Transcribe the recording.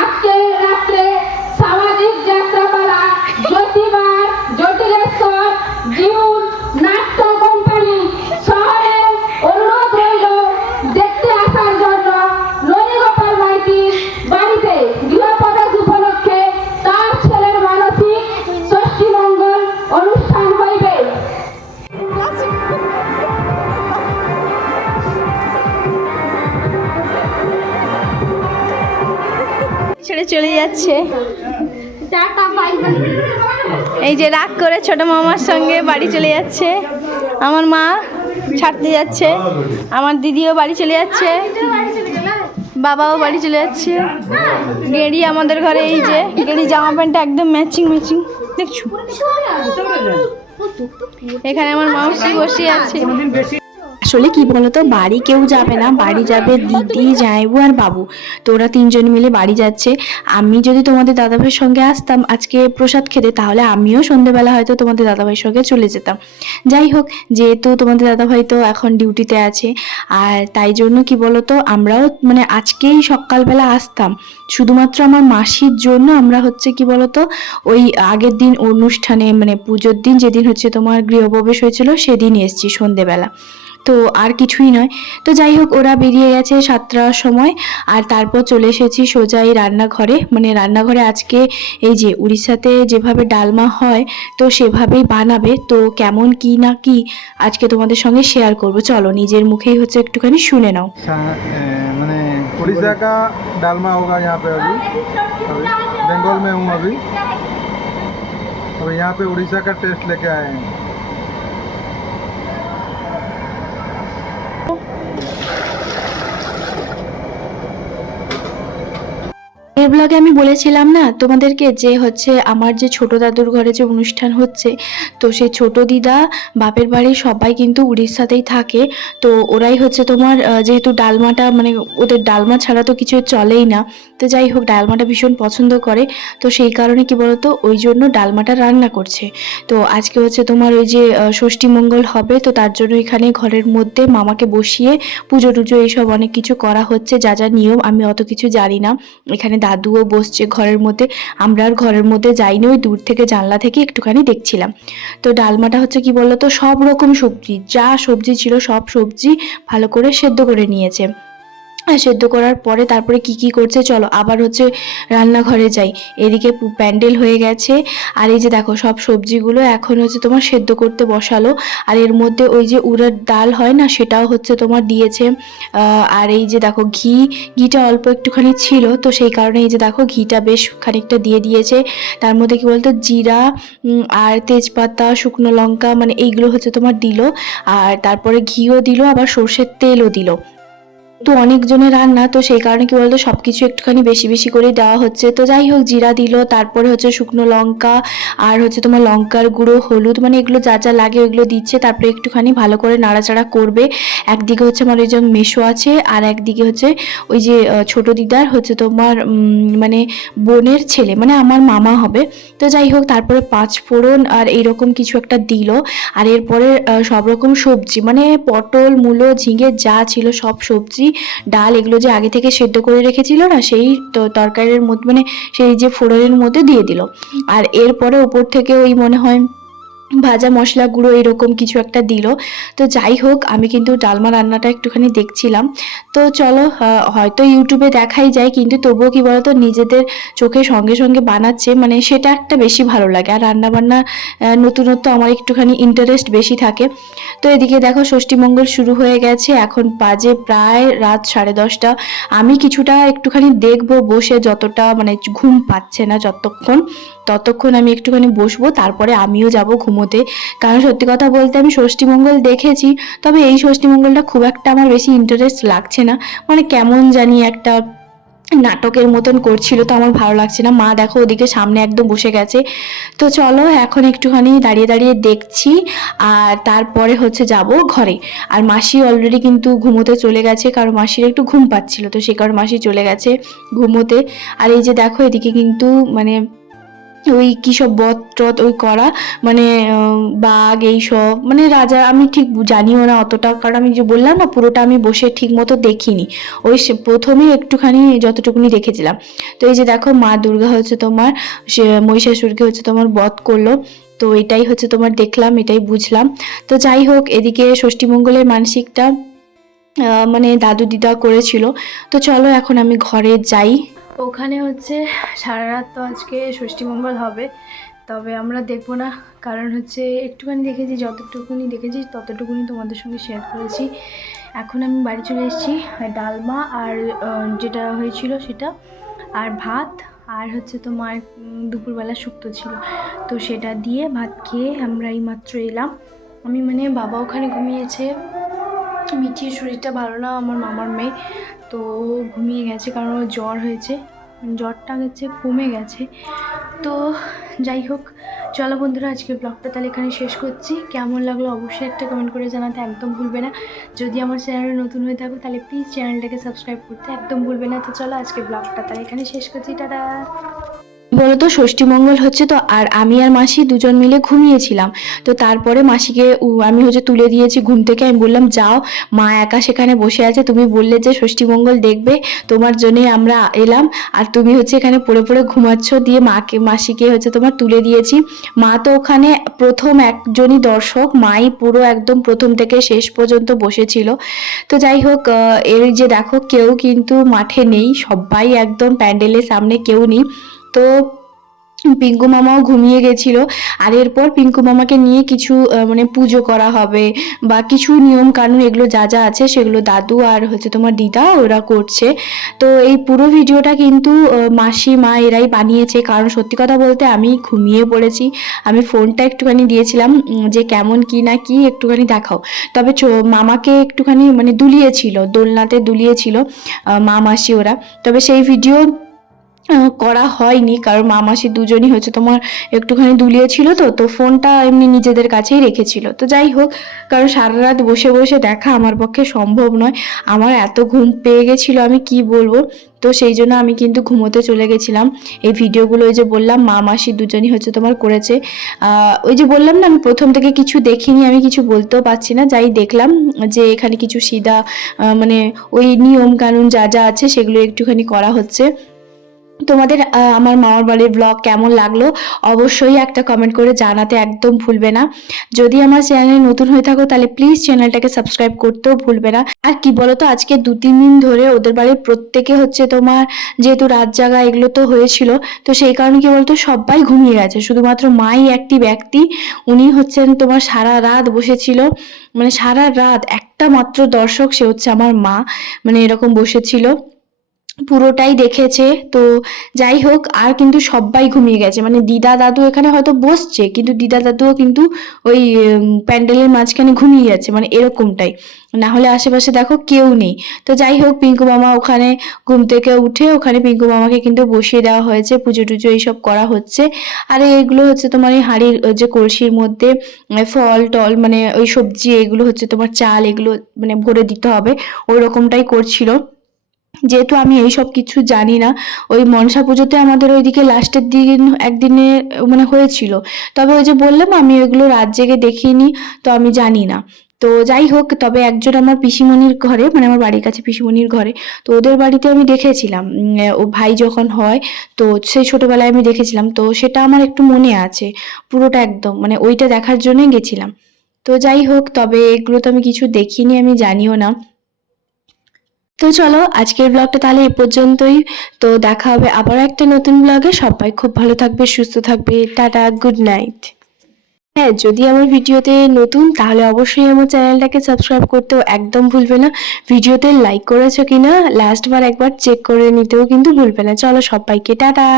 আজকে রাত্রে সামাজিক যাত্রাপালা জ্যোতিবার জটিলেশ্বর জিউন নাট্য কোম্পানি শহরে অনুরোধ রইল দেখতে আসার জন্য ননীগোপাল মাইতির বাড়িতে গৃহপ্রবেশ উপলক্ষে তার ছেলের মানসিক ষষ্ঠী মঙ্গল অনুষ্ঠান হইবে। ছেড়ে চলে যাচ্ছে। এই যে রাগ করে ছোট মামার সঙ্গে বাড়ি চলে যাচ্ছে। আমার মা ছাড়তে যাচ্ছে, আমার দিদিও বাড়ি চলে যাচ্ছে, বাবাও বাড়ি চলে যাচ্ছে। গেড়ি আমাদের ঘরে, এই যে গেড়ি জামা প্যান্টটা একদম ম্যাচিং ম্যাচিং দেখছো। এখানে আমার মাউসি বসে আছে। আসলে কি বলতো, বাড়ি কেউ যাবে না, বাড়ি যাবে দিদি, জামাইবু আর বাবু। তো ওরা তিনজন মিলে বাড়ি যাচ্ছে। আমি যদি তোমাদের দাদাভাইয়ের সঙ্গে আসতাম আজকে প্রসাদ খেতে, তাহলে আমিও সন্ধেবেলা হয়তো তোমাদের দাদাভাইয়ের সঙ্গে চলে যেতাম। যাই হোক, যেহেতু তোমাদের দাদাভাই তো এখন ডিউটিতে আছে, আর তাই জন্য কি বলতো আমরাও মানে আজকেই সকালবেলা আসতাম শুধুমাত্র আমার মাসির জন্য। আমরা হচ্ছে কি বলতো ওই আগের দিন অনুষ্ঠানে মানে পুজোর দিন যেদিন হচ্ছে তোমার গৃহপ্রবেশ হয়েছিল সেদিন এসেছি সন্ধেবেলা, তো আর কিছুই নয়। তো যাই হোক, ওরা বেরিয়ে গেছে 7টার সময়, আর তারপর চলে এসেছি সোজা এই রান্নাঘরে। মানে রান্নাঘরে আজকে এই যে উড়িষ্যাতে যেভাবে ডালমা হয় তো সেভাবেই বানাবে। তো কেমন কি না কি আজকে তোমাদের সঙ্গে শেয়ার করব, চলো নিজের মুখেই হচ্ছে একটুখানি শুনে নাও। मैंने उड़ीसा का डालमा होगा यहाँ पे। अभी बंगाल में हूँ अभी यहाँ पे उड़ीसा का टेस्ट लेके आए हैं। এর ব্লগে আমি বলেছিলাম না তোমাদেরকে যে হচ্ছে আমার যে ছোট দাদুর ঘরে যে অনুষ্ঠান হচ্ছে, তো সেই ছোট দিদা বাপের বাড়ি সবাই কিন্তু উড়িষ্যাতেই থাকে। তো ওরাই হচ্ছে তোমার যেহেতু ডালমাটা মানে ওদের ডালমা ছাড়া তো কিছু চলেই না, তো যাই হোক ডালমাটা ভীষণ পছন্দ করে। তো সেই কারণে কি বলতো ওই জন্য ডালমাটা রান্না করছে। তো আজকে হচ্ছে তোমার ওই যে ষষ্ঠী মঙ্গল হবে, তো তার জন্য এখানে ঘরের মধ্যে মামাকে বসিয়ে পুজো টুজো এইসব অনেক কিছু করা হচ্ছে। যা যা নিয়ম আমি অত কিছু জানি না। এখানে দাদুও বসছে ঘরের মধ্যে, আমরা আর ঘরের মধ্যে যাইনি, ওই দূর থেকে জানলা থেকে একটুখানি দেখছিলাম। তো ডালমাটা হচ্ছে কি বলতো সব রকম সবজি, যা সবজি ছিল সব সবজি ভালো করে সেদ্ধ করে নিয়েছে। সেদ্ধ করার পরে তারপরে কি কি করছে চলো আবার হচ্ছে রান্নাঘরে যাই। এদিকে প্যান্ডেল হয়ে গেছে, আর এই যে দেখো সব সবজিগুলো এখন হচ্ছে তোমার সেদ্ধ করতে বসালো। আর এর মধ্যে ওই যে উড়ার ডাল হয় না সেটাও হচ্ছে তোমার দিয়েছে। আর এই যে দেখো ঘিটা অল্প একটুখানি ছিল, তো সেই কারণে এই যে দেখো ঘিটা বেশ খানিকটা দিয়ে দিয়েছে। তার মধ্যে কি বলতো জিরা আর তেজপাতা শুকনো লঙ্কা মানে এইগুলো হচ্ছে তোমার দিল, আর তারপরে ঘিও দিল, আবার সর্ষের তেলও দিল। তো অনেকজনের রান্না, তো সেই কারণে কি বলতো সবকিছু একটুখানি বেশি বেশি করে দেওয়া হচ্ছে। তো যাই হোক জিরা দিল, তারপরে হচ্ছে শুকনো লঙ্কা আর হচ্ছে তোমার লঙ্কার গুঁড়ো, হলুদ মানে এগুলো যা যা লাগে ওইগুলো দিচ্ছে। তারপরে একটুখানি ভালো করে নাড়াচাড়া করবে। একদিকে হচ্ছে আমার ওই যে মেশো আছে, আর একদিকে হচ্ছে ওই যে ছোট দিদার হচ্ছে তোমার মানে বোনের ছেলে মানে আমার মামা হবে। তো যাই হোক তারপরে 5 ফোড়ন আর এইরকম কিছু একটা দিল। আর এরপরে সব রকম সবজি মানে পটল মূলো ঝিঙে যা ছিল সব সবজি ডাল এগুলো যে আগে থেকে সেদ্ধ করে রেখেছিল না সেই তরকারির মধ্যে মানে সেই যে ফোড়নের মধ্যে দিয়ে দিল। আর এরপরে উপর থেকে ওই মনে হয় ভাজা মশলা গুঁড়ো এরকম কিছু একটা দিল। তো যাই হোক আমি কিন্তু ডালমা রান্নাটা একটুখানি দেখছিলাম। তো চলো হয়তো ইউটিউবে দেখাই যায়, কিন্তু তবুও কি বলতো নিজেদের চোখে সঙ্গে সঙ্গে বানাচ্ছে মানে সেটা একটা বেশি ভালো লাগে। আর রান্নাবান্না নতুনত্ব আমার একটুখানি ইন্টারেস্ট বেশি থাকে। তো এদিকে দেখো ষষ্ঠী মঙ্গল শুরু হয়ে গেছে, এখন বাজে প্রায় রাত 10:30। আমি কিছুটা একটুখানি দেখবো বসে, যতটা মানে ঘুম পাচ্ছে না ততক্ষণ আমি একটুখানি বসবো, তারপরে আমিও যাব ঘুমোতে। কারণ সত্যি কথা বলতে আমি ষষ্ঠী মঙ্গল দেখেছি, তবে এই ষষ্ঠী মঙ্গলটা খুব একটা আমার বেশি ইন্টারেস্ট লাগছে না, মানে কেমন জানি একটা নাটকের মতন করছিল, তো আমার ভালো লাগছে না। মা দেখো ওদিকে সামনে একদম বসে গেছে। তো চলো এখন একটুখানি দাঁড়িয়ে দাঁড়িয়ে দেখছি, আর তারপরে হচ্ছে যাব ঘরে। আর মাসি অলরেডি কিন্তু ঘুমোতে চলে গেছে, কারণ মাসির একটু ঘুম পাচ্ছিল, তো সে কারণে মাসি চলে গেছে ঘুমোতে। আর এই যে দেখো এদিকে কিন্তু মানে ওই কী সব বধ টধ ওই করা, মানে বাঘ এইসব, মানে রাজা, আমি ঠিক জানিও না অতটা, কারণ আমি যে বললাম না পুরোটা আমি বসে ঠিক মতো দেখিনি, ওই প্রথমে একটুখানি যতটুকুনি দেখেছিলাম। তো এই যে দেখো মা দুর্গা হচ্ছে তোমার সে মহিষাসুরকে হচ্ছে তোমার বধ করলো। তো এটাই হচ্ছে তোমার দেখলাম, এটাই বুঝলাম। তো যাই হোক, এদিকে ষষ্ঠীমঙ্গলের মানসিকটা মানে দাদু দিদা করেছিল। তো চলো এখন আমি ঘরে যাই। ওখানে হচ্ছে সারা রাত তো আজকে ষষ্ঠীমঙ্গল হবে, তবে আমরা দেখবো না, কারণ হচ্ছে একটুখানি দেখেছি, যতটুকুনি দেখেছি ততটুকুনি তোমাদের সঙ্গে শেয়ার করেছি। এখন আমি বাড়ি চলে এসেছি, ডালমা আর যেটা হয়েছিল সেটা, আর ভাত, আর হচ্ছে তোমার দুপুরবেলা শুক্তো ছিল, তো সেটা দিয়ে ভাত খেয়ে আমরা এইমাত্র এলাম। আমি মানে বাবা ওখানে ঘুমিয়েছে, মিঠির শরীরটা ভালো না, আমার মামার মেয়ে, তো ও ঘুমিয়ে গেছে কারণ ওর জ্বর হয়েছে, জ্বরটা গেছে কমে গেছে। তো যাই হোক, চলো বন্ধুরা আজকের ব্লগটা তাহলে এখানে শেষ করছি। কেমন লাগলো অবশ্যই একটা কমেন্ট করে জানাতে একদম ভুলবে না। যদি আমার চ্যানেলে নতুন হয়ে থাকো তাহলে প্লিজ চ্যানেলটাকে সাবস্ক্রাইব করতে একদম ভুলবে না। তো চলো আজকের ব্লগটা তাহলে এখানে শেষ করছি, টাটা। বলতো ষষ্ঠীমঙ্গল হচ্ছে তো, আর আমি আর মাসি দুজন মিলে ঘুমিয়েছিলাম। তো তারপরে মাসিকে আমি হচ্ছে তুলে দিয়েছি ঘুম থেকে, আমি বললাম যাও, মা একা সেখানে বসে আছে, তুমি বললে যে ষষ্ঠীমঙ্গল দেখবে, তোমার জন্যই আমরা এলাম, আর তুমি হচ্ছে এখানে পড়ে পড়ে ঘুমাচ্ছ। দিয়ে মাসিকে হচ্ছে তোমার তুলে দিয়েছি। মা তো ওখানে প্রথম একজনই দর্শক, মাই পুরো একদম প্রথম থেকে শেষ পর্যন্ত বসেছিল। তো যাই হোক, এর যে দেখো কেউ কিন্তু মাঠে নেই, সবাই একদম প্যান্ডেলের সামনে, কেউ নেই। তো পিঙ্কু মামাও ঘুমিয়ে গেছিল, আর এরপর পিঙ্কু মামাকে নিয়ে কিছু মানে পুজো করা হবে, বা কিছু নিয়ম কানুন এগুলো যা যা আছে সেগুলো দাদু আর হচ্ছে তোমার দিদা ওরা করছে। তো এই পুরো ভিডিওটা কিন্তু মাসি মা এরাই বানিয়েছে, কারণ সত্যি কথা বলতে আমি ঘুমিয়ে পড়েছি। আমি ফোনটা একটুখানি দিয়েছিলাম যে কেমন কি না কি একটুখানি দেখাও, তবে মামাকে একটুখানি মানে দুলিয়েছিল, দোলনাতে দুলিয়েছিল মা মাসি ওরা, তবে সেই ভিডিও করা হয়নি, কারণ মা মাসি দুজনই হচ্ছে তোমার একটুখানি দুলিয়েছিল, তো ফোনটা এমনি নিজেদের কাছেই রেখেছিল। তো যাই হোক, কারণ সারা রাত বসে বসে দেখা আমার পক্ষে সম্ভব নয়, আমার এত ঘুম পেয়ে গেছিলো আমি কি বলবো। তো সেই জন্য আমি কিন্তু ঘুমোতে চলে গেছিলাম। এই ভিডিওগুলো ওই যে বললাম মা মাসি দুজনই হচ্ছে তোমার করেছে। ওই যে বললাম না আমি প্রথম থেকে কিছু দেখিনি, আমি কিছু বলতেও পারছি না, যাই দেখলাম যে এখানে কিছু সিধা মানে ওই নিয়ম কানুন যা যা আছে সেগুলো একটুখানি করা হচ্ছে। তোমাদের আমার মামার বাড়ির ব্লগ কেমন লাগলো অবশ্যই একটা কমেন্ট করে জানাতে একদম ভুলবে না। যদি আমার চ্যানেলে নতুন হয়ে থাকো তাহলে প্লিজ চ্যানেলটাকে সাবস্ক্রাইব করতেও ভুলবে না। আর কি বলতো, আজকে 2-3 দিন ধরে ওদের বাড়ির প্রত্যেকে হচ্ছে তোমার, যেহেতু রাত জাগা এগুলো তো হয়েছিল, তো সেই কারণে কি বলতো সবাই ঘুমিয়ে গেছে, শুধুমাত্র মাই একটি ব্যক্তি, উনি হচ্ছেন তোমার সারা রাত বসেছিল, মানে সারা রাত একটা মাত্র দর্শক, সে হচ্ছে আমার মা, মানে এরকম বসেছিল, পুরোটাই দেখেছে। তো যাই হোক, আর কিন্তু সবাই ঘুমিয়ে গেছে, মানে দিদা দাদু এখানে হয়তো বসছে, কিন্তু দিদা দাদুও কিন্তু ওই প্যান্ডেলের মাঝখানে ঘুমিয়ে যাচ্ছে, মানে এরকমটাই, না হলে আশেপাশে দেখো কেউ নেই। তো যাই হোক, পিঙ্কু মামা ওখানে ঘুম থেকে উঠে ওখানে পিঙ্কু মামাকে কিন্তু বসিয়ে দেওয়া হয়েছে, পুজো টুজো এইসব করা হচ্ছে। আর এগুলো হচ্ছে তোমার এই হাঁড়ির যে কলসির মধ্যে ফল টল মানে ওই সবজি এগুলো হচ্ছে তোমার চাল এগুলো মানে ভরে দিতে হবে, ওই রকমটাই করছিল। যেহেতু আমি এইসব কিছু জানি না, ওই মনসা পুজোতে আমাদের ওইদিকে লাস্টের দিন একদিনে মানে হয়েছিল, তবে ওই যে বললাম আমি ওইগুলো রাত জেগে দেখিনি, তো আমি জানি না। তো যাই হোক, তবে একজন আমার পিসিমণির ঘরে, মানে আমার বাড়ির কাছে পিসিমণির ঘরে, তো ওদের বাড়িতে আমি দেখেছিলাম, ও ভাই যখন হয়, তো সেই ছোটবেলায় আমি দেখেছিলাম, তো সেটা আমার একটু মনে আছে পুরোটা একদম, মানে ওইটা দেখার জন্যই গেছিলাম। তো যাই হোক, তবে এগুলো তো আমি কিছু দেখিনি, আমি জানিও না। তো চলো আজকের ব্লগটা তাহলে এ পর্যন্তই। তো দেখা হবে আবার একটা নতুন ব্লগে। সবাই খুব ভালো থাকবে, সুস্থ থাকবে, টাটা, গুড নাইট। হ্যাঁ, যদি আমার ভিডিওতে নতুন তাহলে অবশ্যই আমার চ্যানেলটাকে সাবস্ক্রাইব করতেও একদম ভুলবে না। ভিডিওতে লাইক করেছো কিনা লাস্টবার একবার চেক করে নিতেও কিন্তু ভুলবে না। চলো সবাইকে টাটা।